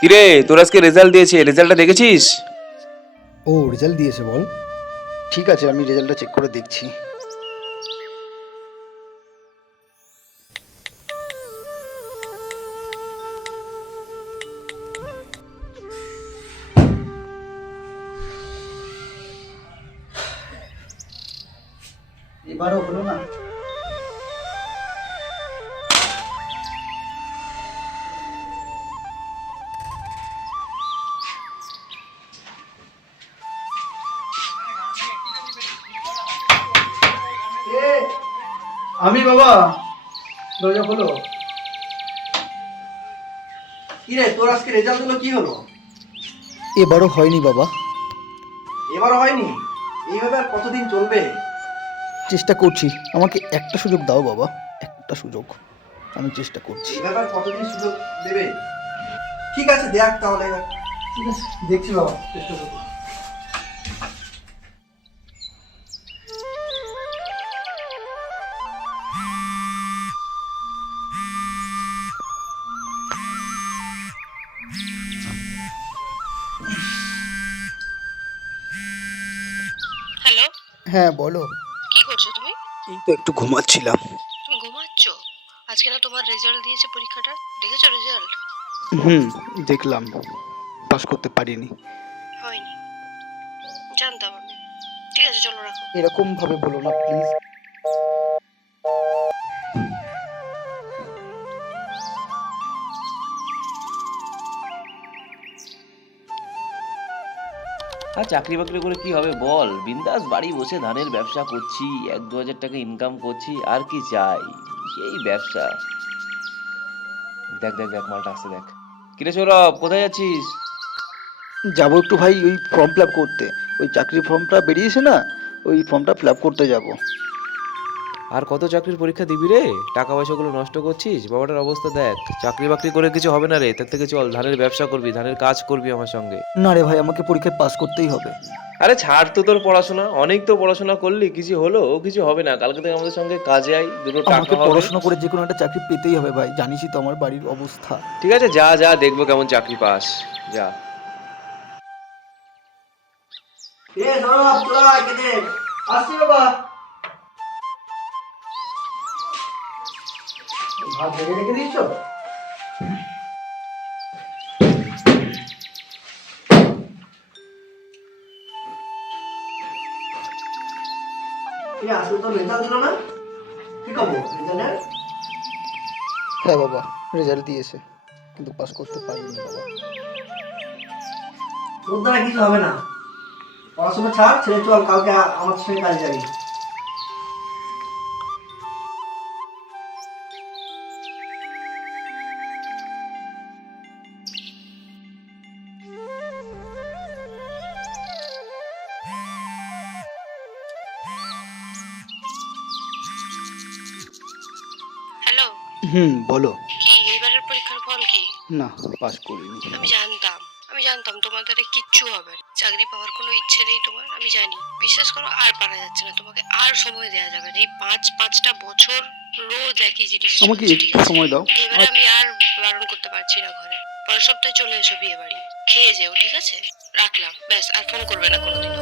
কিরে, তোর আজকে রেজাল্ট দিয়েছে, রেজাল্টটা দেখেছিস? ও রেজাল্ট দিয়েছে বল। ঠিক আছে, আমি রেজাল্টটা চেক করে দেখছি। এবারও হলো না। আমি বাবা, দরজা খোলো। কি রে, তোর আজকে রেজাল্ট গুলো কি হলো? এবারও হয়নি বাবা। এবার হয়নি? এইভাবে আর কতদিন চলবে? চেষ্টা করছি, আমাকে একটা সুযোগ দাও বাবা, একটা সুযোগ। আমি চেষ্টা করছি। এইভাবে আর কতদিন সুযোগ দেবে? ঠিক আছে, দেখ তাহলে। ঠিক আছে, দেখছি বাবা, চেষ্টা করছি। হ্যালো। হ্যাঁ বলো। কি করছো তুমি? এই তো একটু ঘুমাচ্ছিলাম। তুমি ঘুমাচ্ছ? আজকে না তোমার রেজাল্ট দিয়েছে পরীক্ষাটা, দেখেছো রেজাল্ট? হুম, দেখলাম। পাস করতে পারিনি। হয়নি, জানতাম আমি। ঠিক আছে, চলো রাখো। এরকম ভাবে বলো না প্লিজ। আর চাকরি বাকরি করে কি হবে বল? বিন্দাস বাড়ি বসে ধানের ব্যবসা করছি, 1-2 হাজার টাকা ইনকাম করছি, আর কি চাই? সেই ব্যবসা। দেখ দেখ দেখ, মালটা আসছে দেখ। কিরে সৌরভ, কোথায় যাচ্ছিস? যাবো একটু ভাই, ওই ফর্ম ফিল আপ করতে। ওই চাকরির ফর্মটা বেরিয়েছে না, ওই ফর্মটা ফিল আপ করতে যাবো। আর কত চাকরির পরীক্ষা দিবি রে? টাকা পয়সাগুলো নষ্ট করছিস। বাবাটার অবস্থা দেখ। চাকরি বাকরি করে কিছু হবে না রে, তার থেকে চল ধানের ব্যবসা করবি, ধানের কাজ করবি আমার সঙ্গে। না রে ভাই, আমাকে পরীক্ষায় পাস করতেই হবে। আরে ছাড় তো তোর পড়াশোনা, অনেক তো পড়াশোনা করলি, কিছু হলো? ও কিছু হবে না, কালকে থেকে আমাদের সঙ্গে কাজে আয়, দুটো টাকা আমাকে হবে। পড়াশোনা করে যে কোনো একটা চাকরি পেতেই হবে ভাই, জানিসই তো আমার বাড়ির অবস্থা। ঠিক আছে, যা যা, দেখবো কেমন চাকরি পাস। যা। এ সৌরভ, তোরা কেটে আসছি বাবা। ভাত বেড়ে রেখে দিয়েছো? কি আসলে তোর রেজাল্ট দিল না? কি খবর রেজাল্টের? হ্যাঁ বাবা, রেজাল্ট দিয়েছে, কিন্তু পাস করতে পারিনি বাবা। তোর দ্বারা কিছু হবে না। পড়াশোনা ছাড়, ছেড়ে চল, কালকে আমার সঙ্গে কাজে যাবি। হ্যালো। বলো। কি এইবারের পরীক্ষার ফল কি? না, পাস করিনি। আমি জানতাম তোমার দ্বারা কিচ্ছু হবে না। চাকরি পাওয়ার কোনো ইচ্ছে নেই তোমার, আমি জানি। বিশ্বাস করো, আর পারা যাচ্ছে না, তোমাকে আর সময় দেওয়া যাবে না। এই পাঁচটা বছর রোজ একই জিনিস আমাকে চলছে, ঠিক একটু আছে? সময় দাও। এবারে আমি আর বারণ করতে পারছি না ঘরে। পরের সপ্তাহে চলে এসো বিয়ে বাড়ি, খেয়ে যেও, ঠিক আছে? রাখলাম, ব্যাস, আর ফোন করবে না কোনোদিন।